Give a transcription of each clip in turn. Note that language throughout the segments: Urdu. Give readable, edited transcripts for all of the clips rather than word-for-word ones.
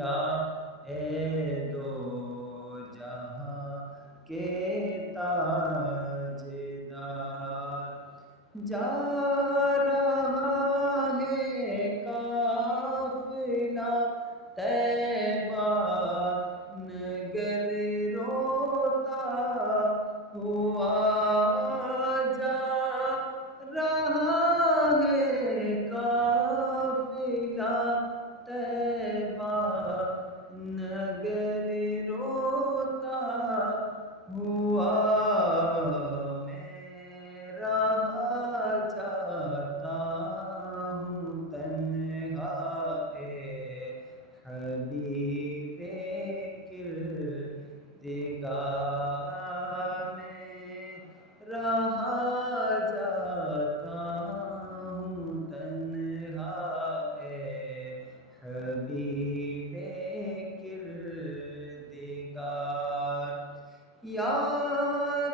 فدا اے دو جہاں کے تاجدار، جا رہا ہے قافلہ طیبہ نگر روتا ہوا، جا رہا ہے قافلہ طیبہ نگر روتا ہوا، میں رہا جاتا ہوں تنہا اے حبیب کردگار، میں رہا جاتا ہوں تنہا اے حبیب کردگار، یا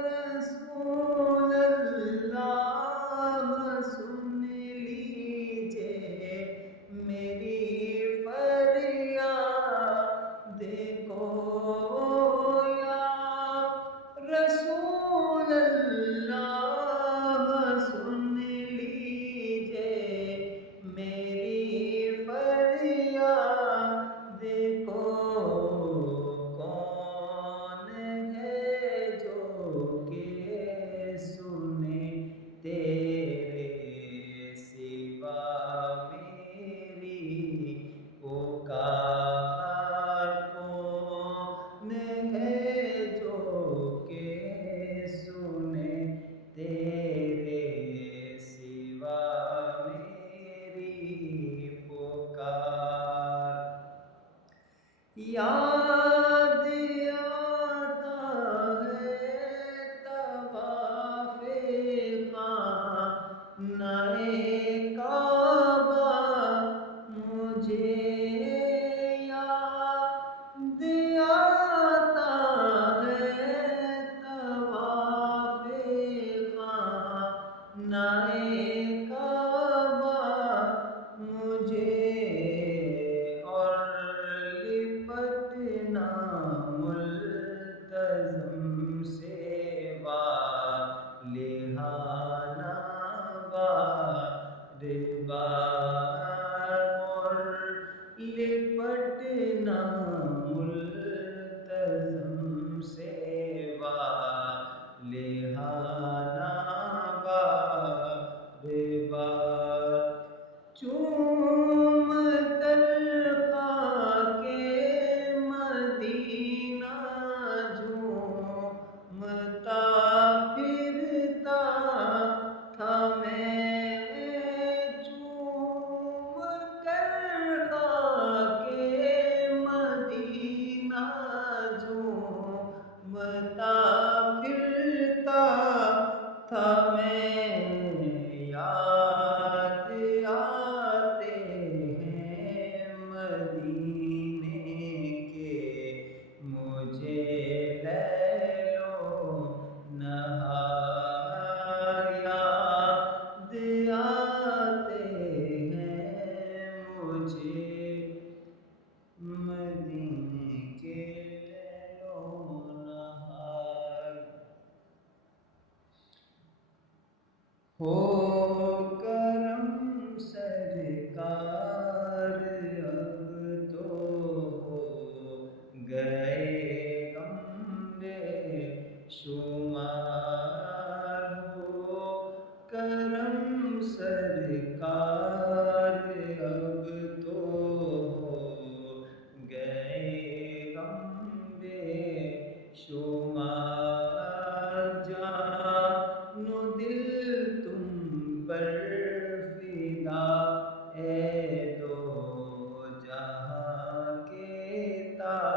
رسول اللہ سن لیجئے میری فریاد کو، یا رسول اللہ سن لیجئے میری فریاد کو، کون ہے جو کہ سنے تیرے سوا میری پکار، کون ہے جو کہ سنے تیرے سوا میری پکار، یاد آتا ہے طواف خانہ کعبہ مجھے، یاد آتا ہے طواف خانہ کعبہ مجھے، اور لپٹنا ملتزم سے والہانہ بار بار، اور لپٹنا ملتزم سے والہانہ بار بار، چوم کر خاک مدینہ جھومتا پھرتا تھا میں، چوم کر خاک مدینہ جھومتا پھرتا تھا میں، یاد آتے ہیں مدینے کے مجھے لیل و نہار، یاد آتے ہیں مجھے مدینے کے لیل و نہار، ہو کرم سرکار اب تو ہو گئے غم بے شمار، ہو کرم سرکار اب تو ہو گئے غم بے شمار، جان و دل تم پر فدا اے دو جہاں کے تاج